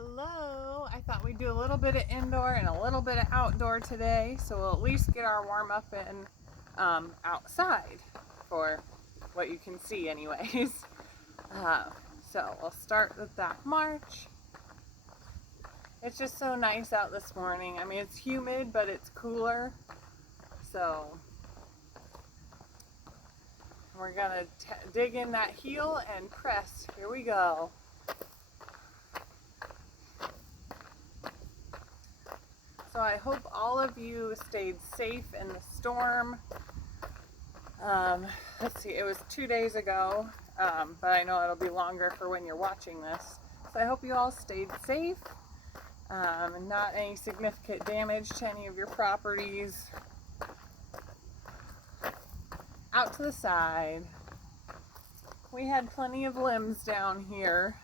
Hello. I thought we'd do a little bit of indoor and a little bit of outdoor today, so we'll at least get our warm up in outside for what you can see anyways. So we'll start with that march. It's just so nice out this morning. I mean, it's humid, but it's cooler. So we're gonna dig in that heel and press. Here we go. So I hope all of you stayed safe in the storm. Let's see, it was 2 days ago, but I know it'll be longer for when you're watching this. So I hope you all stayed safe and not any significant damage to any of your properties. Out to the side. We had plenty of limbs down here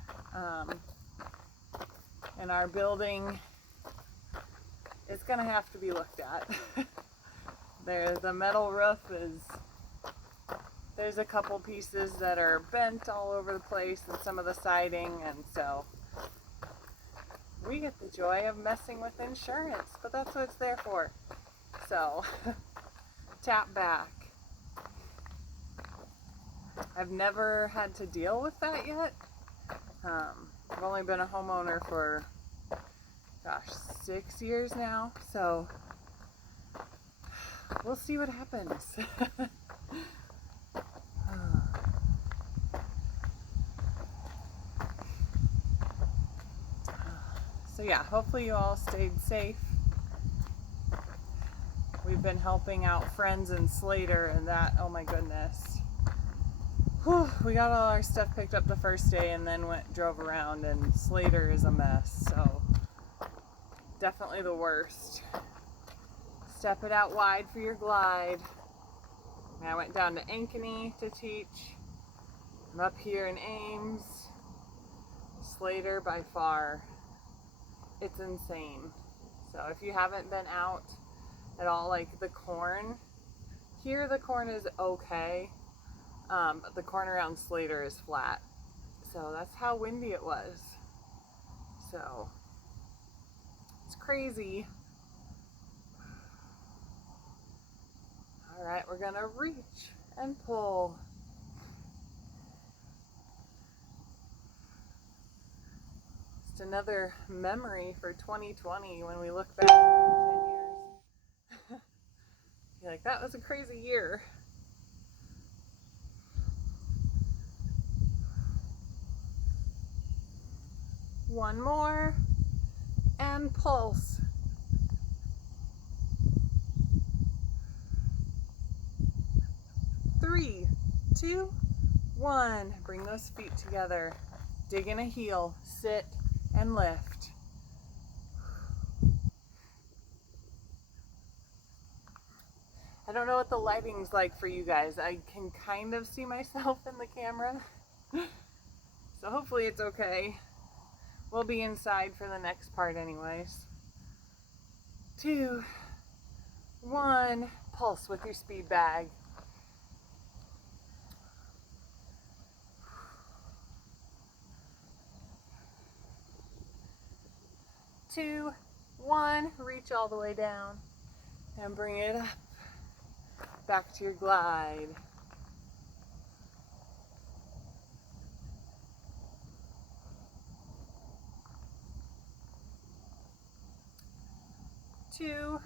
in our building. It's gonna have to be looked at. The metal roof there's a couple pieces that are bent all over the place and some of the siding, and so we get the joy of messing with insurance, but that's what it's there for. So tap back. I've never had to deal with that yet. I've only been a homeowner for 6 years now, so we'll see what happens. So yeah, hopefully you all stayed safe. We've been helping out friends in Slater, and that, oh my goodness. Whew, we got all our stuff picked up the first day and then drove around, and Slater is a mess, so definitely the worst. Step it out wide for your glide. And I went down to Ankeny to teach. I'm up here in Ames. Slater by far, it's insane. So if you haven't been out at all, like the corn, here the corn is okay, but the corn around Slater is flat. So that's how windy it was. So it's crazy. All right, we're gonna reach and pull. Just another memory for 2020 when we look back 10 years. You're like, that was a crazy year. One more, and pulse. Three, two, one. Bring those feet together. Dig in a heel, sit and lift. I don't know what the lighting's like for you guys. I can kind of see myself in the camera. So hopefully it's okay. We'll be inside for the next part anyways. 2, 1, pulse with your speed bag. 2, 1, reach all the way down and bring it up, back to your glide. 2,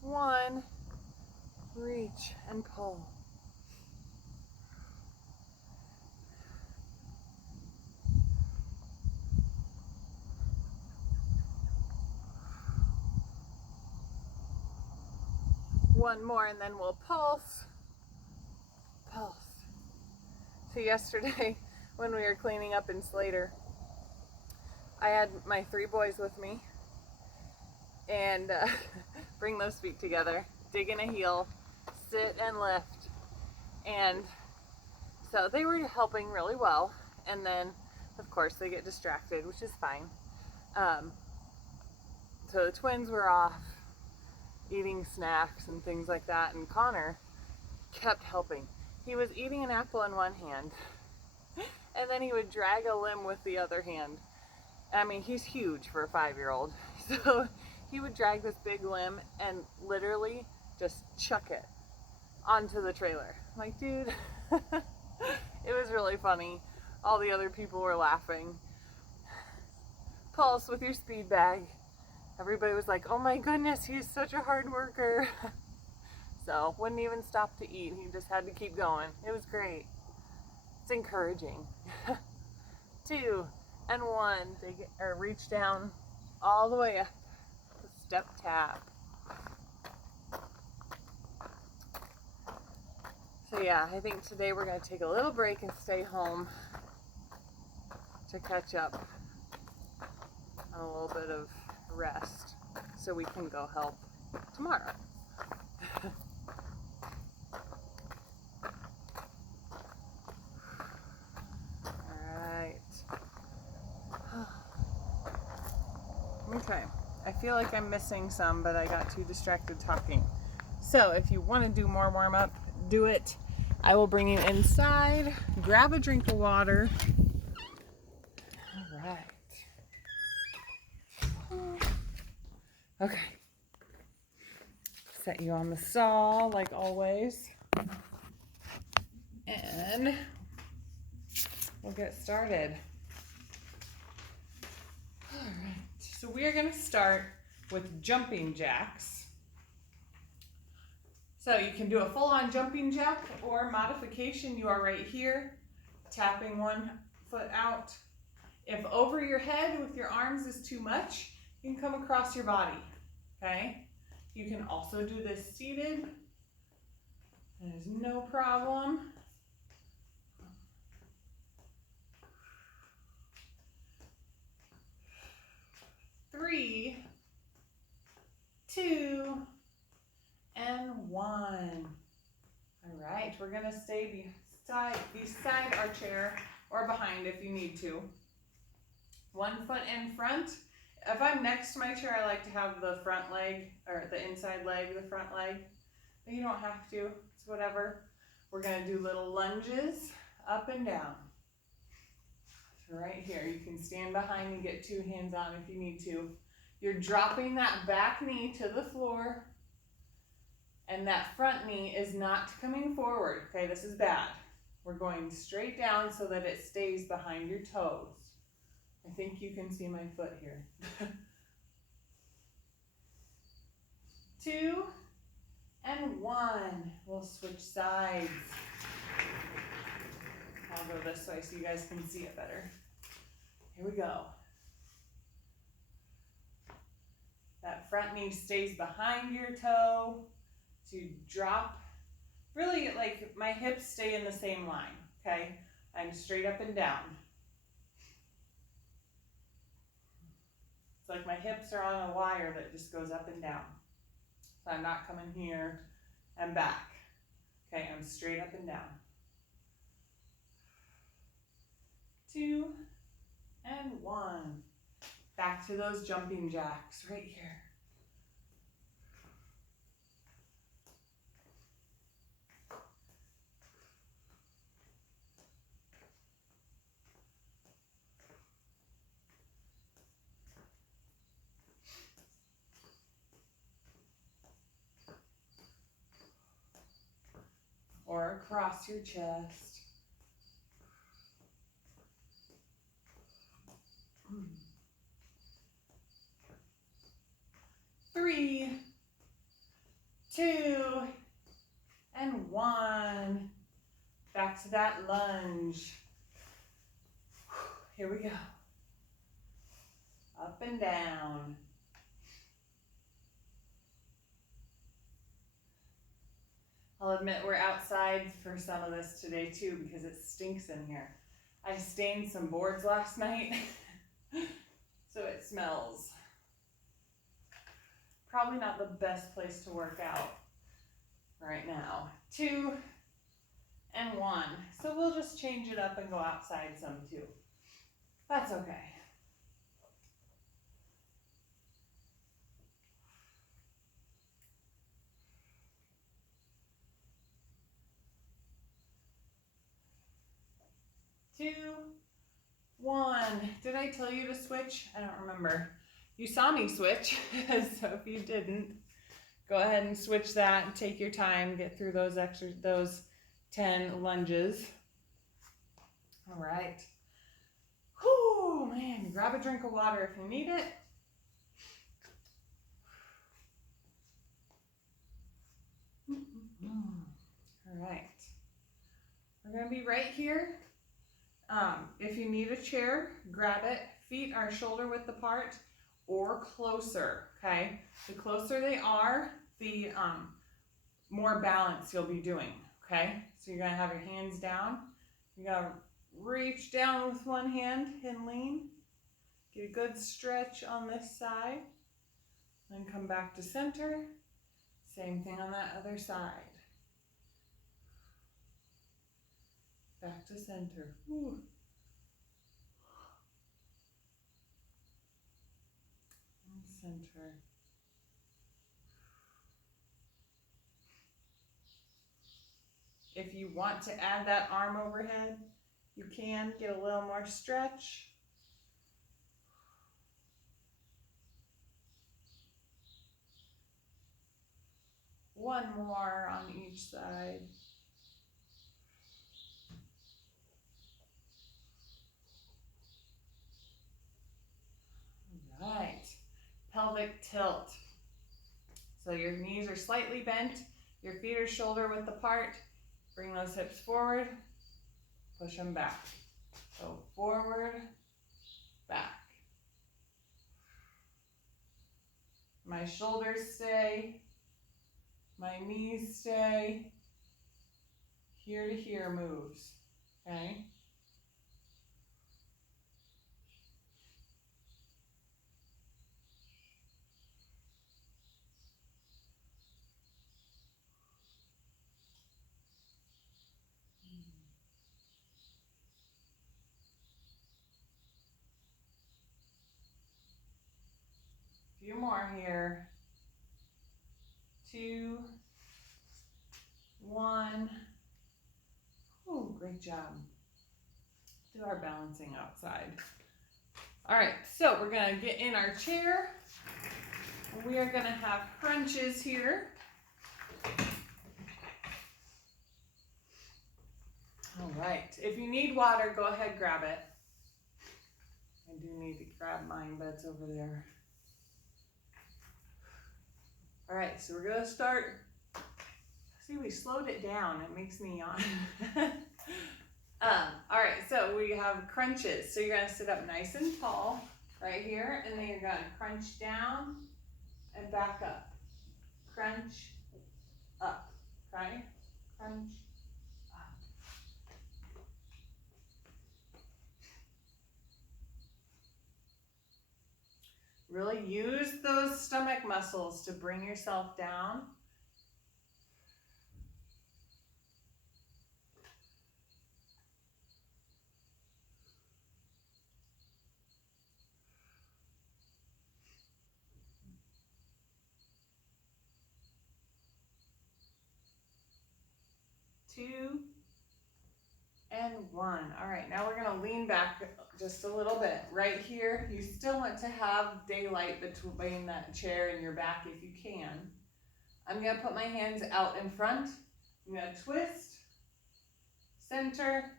1, reach and pull. One more and then we'll pulse. Pulse. So yesterday when we were cleaning up in Slater, I had my 3 boys with me, and bring those feet together, dig in a heel, sit and lift. And so they were helping really well, and then of course they get distracted, which is fine. So the twins were off eating snacks and things like that, and Connor kept helping. He was eating an apple in one hand and then he would drag a limb with the other hand, I mean, he's huge for a 5-year-old. So he would drag this big limb and literally just chuck it onto the trailer. I'm like, dude, it was really funny. All the other people were laughing. Pulse with your speed bag. Everybody was like, oh my goodness, he's such a hard worker. So wouldn't even stop to eat. He just had to keep going. It was great. It's encouraging. 2 and 1. Reach down all the way up. Step tap. So yeah, I think today we're going to take a little break and stay home to catch up on a little bit of rest so we can go help tomorrow. Alright. Okay, I feel like I'm missing some, but I got too distracted talking. So if you want to do more warm up, do it. I will bring you inside, grab a drink of water. All right. Okay. Set you on the saw like always. And we'll get started. All right. So we are going to start with jumping jacks. So you can do a full-on jumping jack or modification. You are right here, tapping one foot out. If over your head with your arms is too much, you can come across your body, okay? You can also do this seated. There's no problem. Three, 2, and 1. All right, we're gonna stay beside our chair or behind if you need to. 1 foot in front. If I'm next to my chair, I like to have the front leg, or the inside leg, the front leg. But you don't have to, it's whatever. We're gonna do little lunges up and down. So right here, you can stand behind and get 2 hands on if you need to. You're dropping that back knee to the floor, and that front knee is not coming forward. Okay, this is bad. We're going straight down so that it stays behind your toes. I think you can see my foot here. 2 and 1. We'll switch sides. I'll go this way so you guys can see it better. Here we go. That front knee stays behind your toe. So you drop. Really, like, my hips stay in the same line, okay? I'm straight up and down. It's like my hips are on a wire that just goes up and down. So I'm not coming here and back. Okay, I'm straight up and down. 2 and 1. Back to those jumping jacks right here. Or across your chest. Three, 2, and 1. Back to that lunge. Here we go. Up and down. I'll admit we're outside for some of this today too because it stinks in here. I stained some boards last night, so it smells. Probably not the best place to work out right now. 2 and 1. So we'll just change it up and go outside some too. That's okay. Two, 1. Did I tell you to switch? I don't remember. You saw me switch, so if you didn't, go ahead and switch that and take your time, get through those 10 lunges. All right. Whoo, man, grab a drink of water if you need it. All right. We're going to be right here. If you need a chair, grab it. Feet are shoulder width apart or closer, okay? The closer they are, the more balance you'll be doing, okay? So you're going to have your hands down. You're going to reach down with one hand and lean. Get a good stretch on this side. Then come back to center. Same thing on that other side. Back to center. Ooh. And center. If you want to add that arm overhead, you can get a little more stretch. One more on each side. All right, pelvic tilt. So your knees are slightly bent, your feet are shoulder width apart. Bring those hips forward, push them back. So forward, back. My shoulders stay, my knees stay. Here to here moves, okay? Few more here. 2, 1. Oh, great job. Do our balancing outside. All right, so we're gonna get in our chair. We are gonna have crunches here. All right, if you need water, go ahead, grab it. I do need to grab mine, but it's over there. All right, so we're gonna start. See, we slowed it down. It makes me yawn. All right, so we have crunches. So you're gonna sit up nice and tall right here, and then you're gonna crunch down and back up. Crunch up, okay? Crunch up. Really use those stomach muscles to bring yourself down. Two and 1. All right, now we're gonna lean back just a little bit. Right here, you still want to have daylight between that chair and your back if you can. I'm gonna put my hands out in front. I'm gonna twist, center,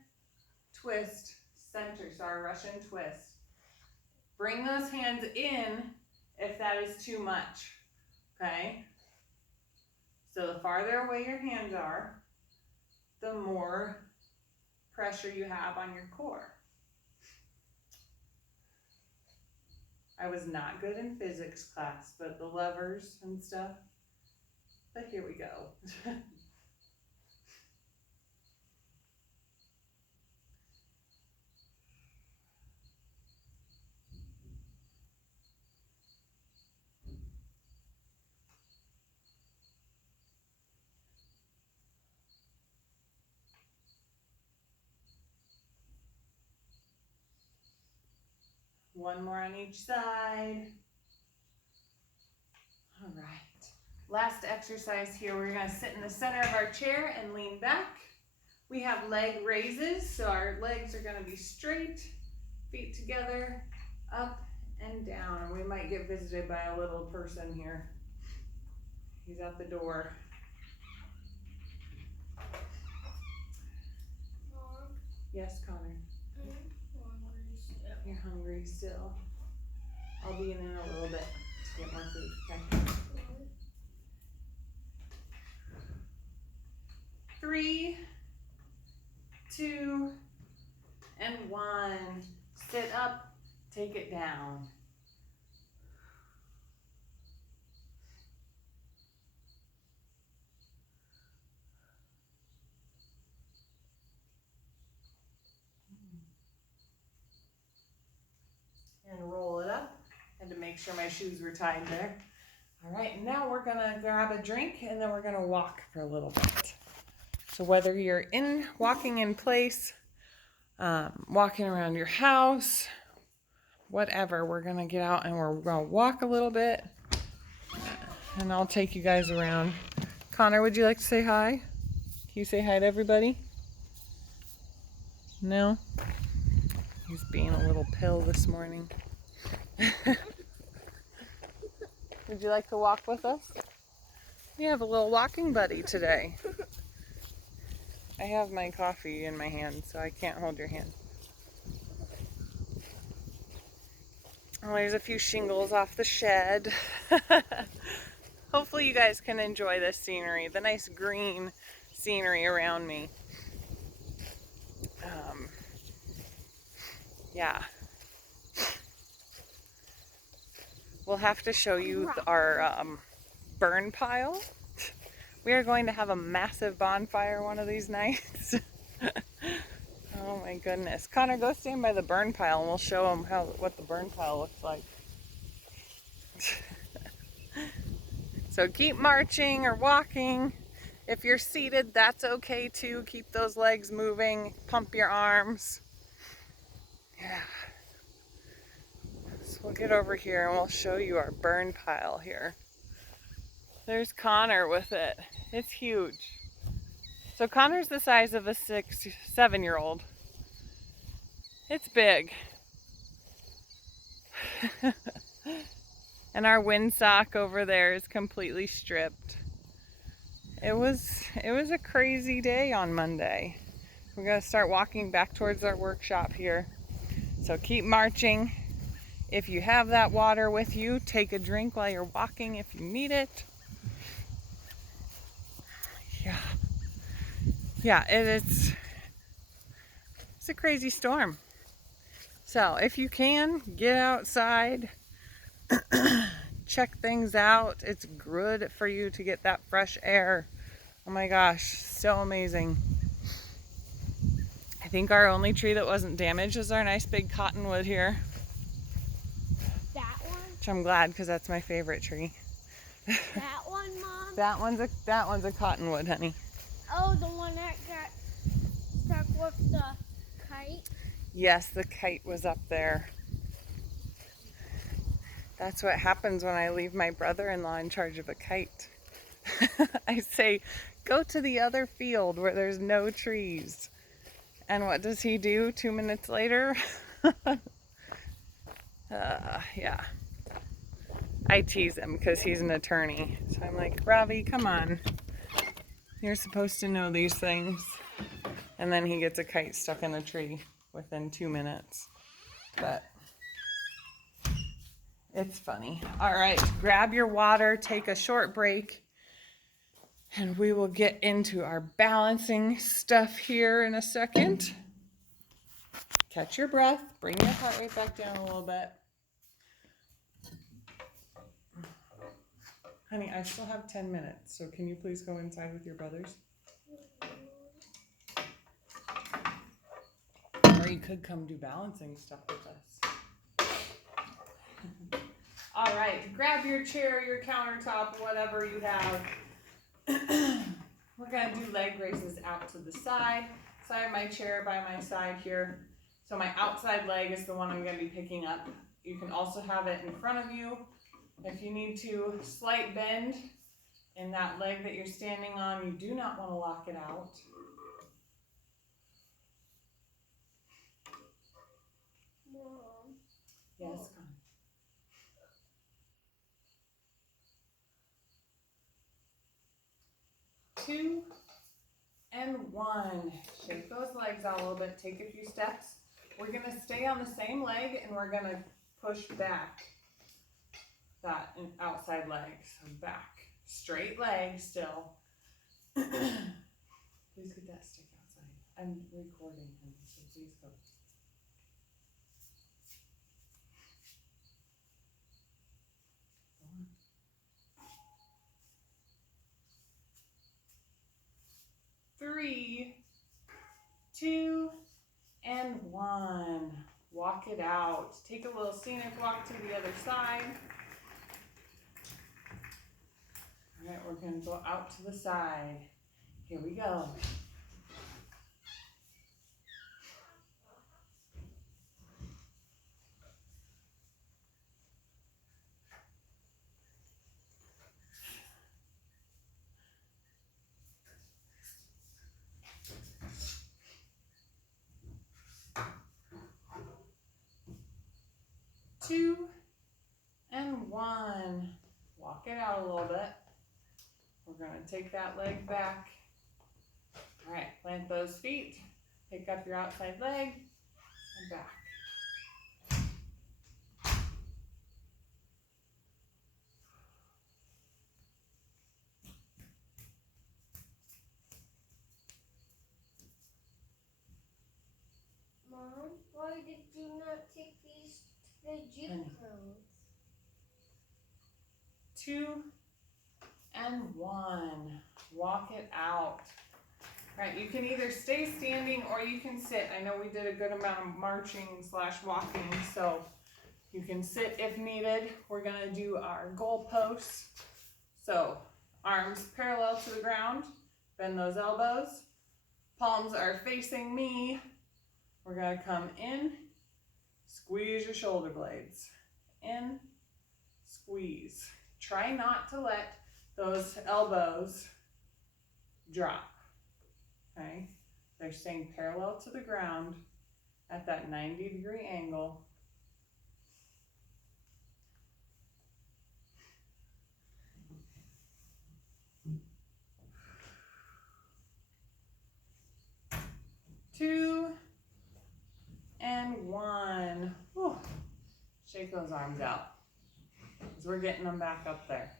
twist, center. So our Russian twist. Bring those hands in if that is too much, okay? So the farther away your hands are, the more pressure you have on your core. I was not good in physics class, but the levers and stuff, but here we go. One more on each side. All right. Last exercise here, we're gonna sit in the center of our chair and lean back. We have leg raises, so our legs are gonna be straight, feet together, up and down. And we might get visited by a little person here. He's at the door. Mom? Yes, Connor. I'm hungry still. You're hungry still. I'll be in a little bit to get more food, okay? 3, 2, and 1. Sit up, take it down. And roll it up. And to make sure my shoes were tied there. All right, now we're gonna grab a drink and then we're gonna walk for a little bit. So whether you're walking in place, walking around your house, whatever, we're gonna get out and we're gonna walk a little bit and I'll take you guys around. Connor, would you like to say hi? Can you say hi to everybody? No? He's being a little pill this morning. Would you like to walk with us? We have a little walking buddy today. I have my coffee in my hand, so I can't hold your hand. Oh, there's a few shingles off the shed. Hopefully you guys can enjoy this scenery, the nice green scenery around me. Yeah. We'll have to show you our burn pile. We are going to have a massive bonfire one of these nights. Oh my goodness. Connor, go stand by the burn pile and we'll show them what the burn pile looks like. So keep marching or walking. If you're seated, that's okay too. Keep those legs moving. Pump your arms. Yeah. So we'll get over here and we'll show you our burn pile here. There's Connor with it. It's huge. So Connor's the size of a 7-year-old. It's big. And our windsock over there is completely stripped. It was a crazy day on Monday. We're gonna start walking back towards our workshop here. So keep marching. If you have that water with you, take a drink while you're walking if you need it. Yeah, it's a crazy storm. So if you can, get outside, check things out. It's good for you to get that fresh air. Oh my gosh, so amazing. I think our only tree that wasn't damaged is our nice big cottonwood here. That one? Which I'm glad because that's my favorite tree. That one, Mom? That one's a cottonwood, honey. Oh, the one that got stuck with the kite? Yes, the kite was up there. That's what happens when I leave my brother-in-law in charge of a kite. I say, go to the other field where there's no trees. And what does he do 2 minutes later? Yeah. I tease him because he's an attorney. So I'm like, Ravi, come on. You're supposed to know these things. And then he gets a kite stuck in a tree within 2 minutes. But it's funny. All right, grab your water, take a short break, and we will get into our balancing stuff here in a second. Catch your breath, bring your heart rate back down a little bit. Honey, I still have 10 minutes, so can you please go inside with your brothers? Or you could come do balancing stuff with us. All right, grab your chair, your countertop, whatever you have. We're gonna do leg raises out to the side. So I have my chair by my side here. So my outside leg is the one I'm gonna be picking up. You can also have it in front of you. If you need to, slight bend in that leg that you're standing on. You do not want to lock it out. Mom. Yeah, it's gone. 2 and 1. Shake those legs out a little bit. Take a few steps. We're going to stay on the same leg and we're going to push back that outside leg. So back. Straight leg still. Please get that stick outside. I'm recording him, so please go. Go on. 3, 2, and 1. Walk it out. Take a little scenic walk to the other side. All right, we're going to go out to the side. Here we go. Two and 1. Walk it out a little bit. We're going to take that leg back. All right, plant those feet. Pick up your outside leg and back. Mom, why did you not take these to the gym clothes? 2 and 1. Walk it out. All right, you can either stay standing or you can sit. I know we did a good amount of marching / walking, so you can sit if needed. We're gonna do our goal posts. So arms parallel to the ground, bend those elbows. Palms are facing me. We're gonna come in, squeeze your shoulder blades. In, squeeze. Try not to let those elbows drop, okay? They're staying parallel to the ground at that 90-degree angle. Two and 1. Whew. Shake those arms out because we're getting them back up there.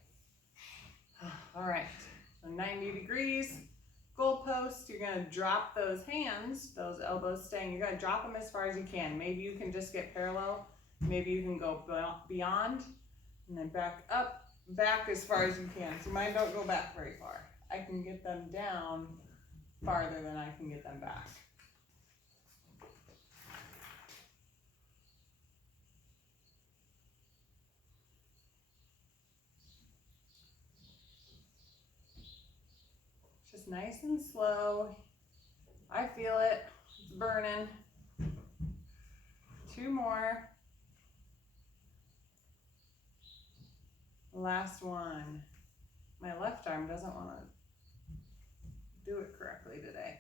All right, so 90 degrees, goal post. You're gonna drop those hands, those elbows staying. You're gonna drop them as far as you can. Maybe you can just get parallel. Maybe you can go beyond and then back up, back as far as you can. So mine don't go back very far. I can get them down farther than I can get them back. Just nice and slow. I feel it. It's burning. 2 more. Last one. My left arm doesn't want to do it correctly today.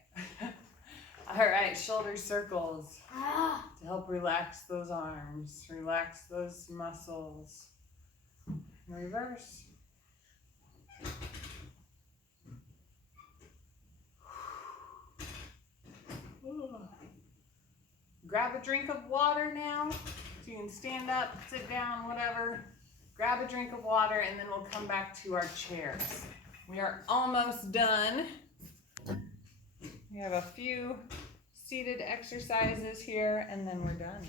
All right, shoulder circles to help relax those arms, relax those muscles. Reverse. Grab a drink of water now. So you can stand up, sit down, whatever. Grab a drink of water and then we'll come back to our chairs. We are almost done. We have a few seated exercises here and then we're done.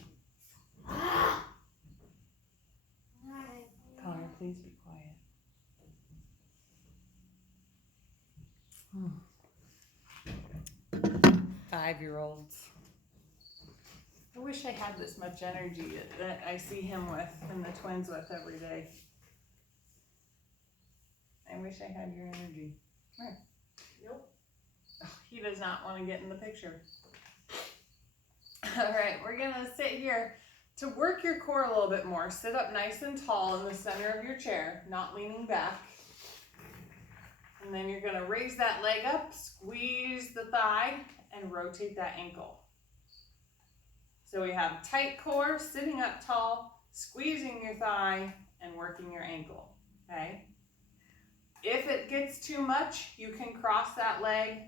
Connor, please be quiet. 5-year-olds. I wish I had this much energy that I see him with and the twins with every day. I wish I had your energy. Come here. Nope. Oh, he does not want to get in the picture. All right, we're gonna sit here. To work your core a little bit more, sit up nice and tall in the center of your chair, not leaning back. And then you're gonna raise that leg up, squeeze the thigh, and rotate that ankle. So we have tight core, sitting up tall, squeezing your thigh and working your ankle, okay? If it gets too much, you can cross that leg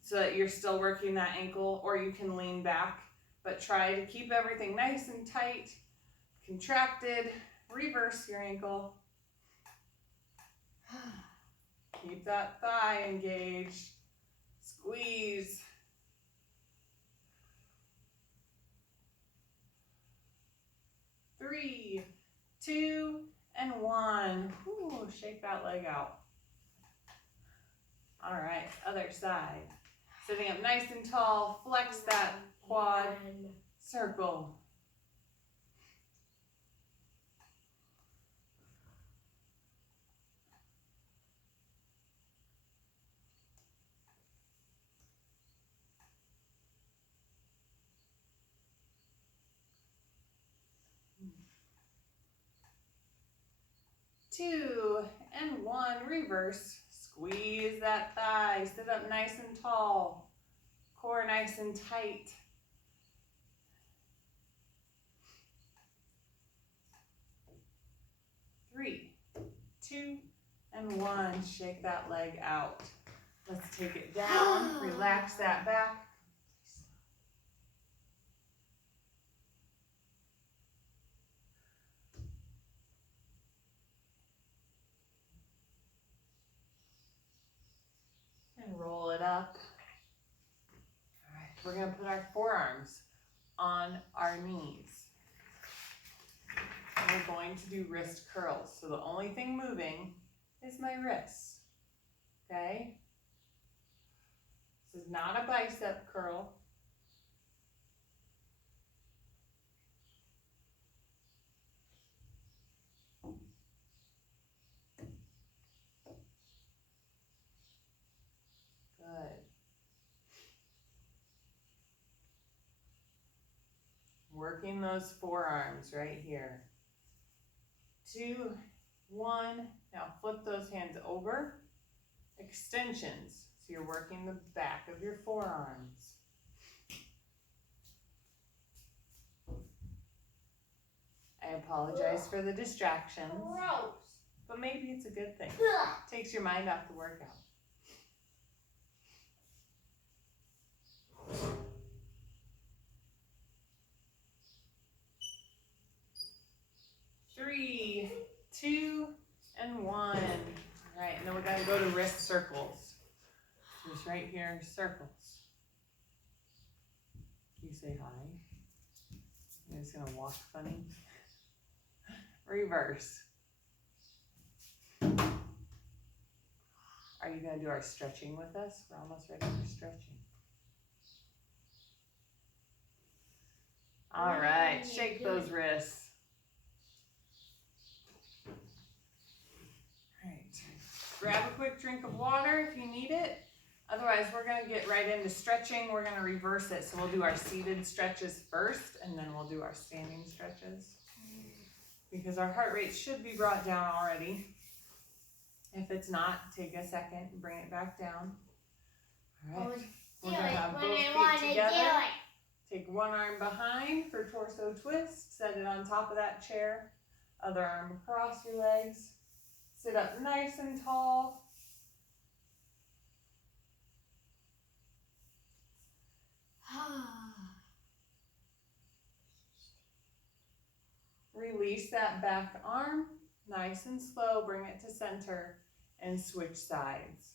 so that you're still working that ankle, or you can lean back, but try to keep everything nice and tight, contracted, reverse your ankle. Keep that thigh engaged, squeeze. Three, two, and one. Whew, shake that leg out. All right, other side. Sitting up nice and tall, flex that quad, circle. Two, and one, reverse. Squeeze that thigh, sit up nice and tall, core nice and tight. Three, two, and one, shake that leg out. Let's take it down, relax that back. And roll it up. All right, we're gonna put our forearms on our knees. And we're going to do wrist curls. So the only thing moving is my wrists, okay? This is not a bicep curl. Good. Working those forearms right here. Two, one. Now flip those hands over. Extensions. So you're working the back of your forearms. I apologize for the distractions, but maybe it's a good thing. Takes your mind off the workout. Three, two, and one. All right, and then we're gonna go to wrist circles. Just right here, circles. You say hi. You're just gonna walk funny. Reverse. Are you gonna do our stretching with us? We're almost ready for stretching. All right, shake those wrists. All right, grab a quick drink of water if you need it. Otherwise, we're gonna get right into stretching. We're gonna reverse it. So we'll do our seated stretches first, and then we'll do our standing stretches. Because our heart rate should be brought down already. If it's not, take a second and bring it back down. All right, we're gonna have both feet together. Take one arm behind for torso twist, set it on top of that chair. Other arm across your legs. Sit up nice and tall. Release that back arm, nice and slow, bring it to center and switch sides.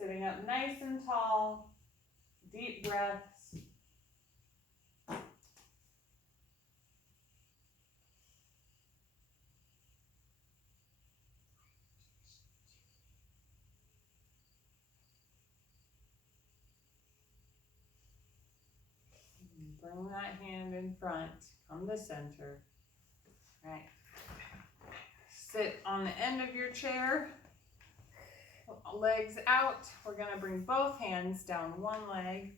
Sitting up nice and tall, deep breaths. Bring that hand in front, come to center. All right. Sit on the end of your chair, legs out. We're gonna bring both hands down one leg.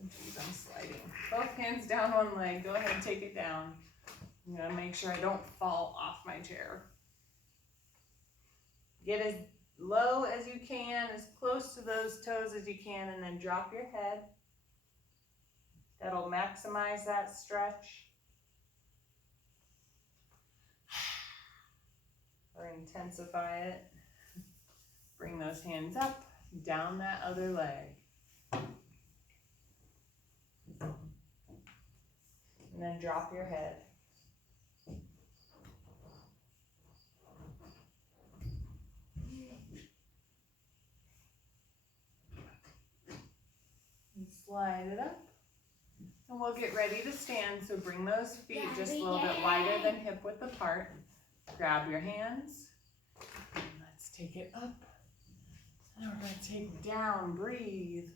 Oh geez, I'm sliding. Both hands down one leg. Go ahead and take it down. I'm gonna make sure I don't fall off my chair. Get as low as you can, as close to those toes as you can, and then drop your head. maximize that stretch or intensify it. Bring those hands up, down that other leg. And then drop your head. And slide it up. And we'll get ready to stand, so bring those feet just a little bit wider than hip width apart. Grab your hands. And let's take it up. And we're going to take down, breathe.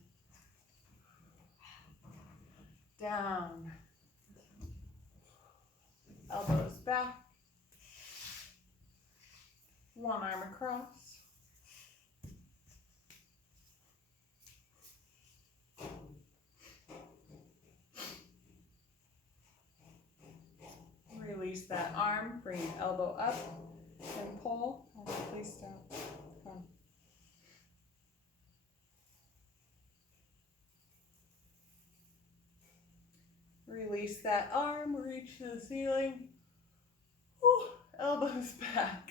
Down. Elbows back. One arm across. Release that arm, bring elbow up and pull. Oh, please stop. Come. Release that arm, reach to the ceiling. Whew, elbows back.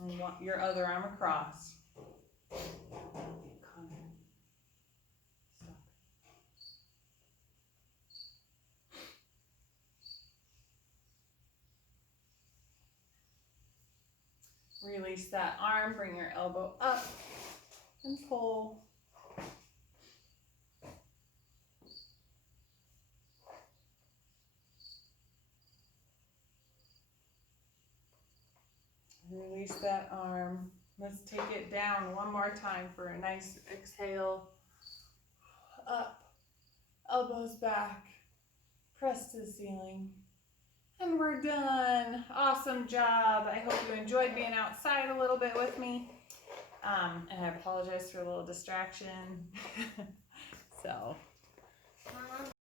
And want your other arm across. Come. Stop. Release that arm, bring your elbow up and pull. Release that arm. Let's take it down one more time for a nice exhale. Up, elbows back, press to the ceiling. And we're done. Awesome job. I hope you enjoyed being outside a little bit with me. And I apologize for a little distraction. So.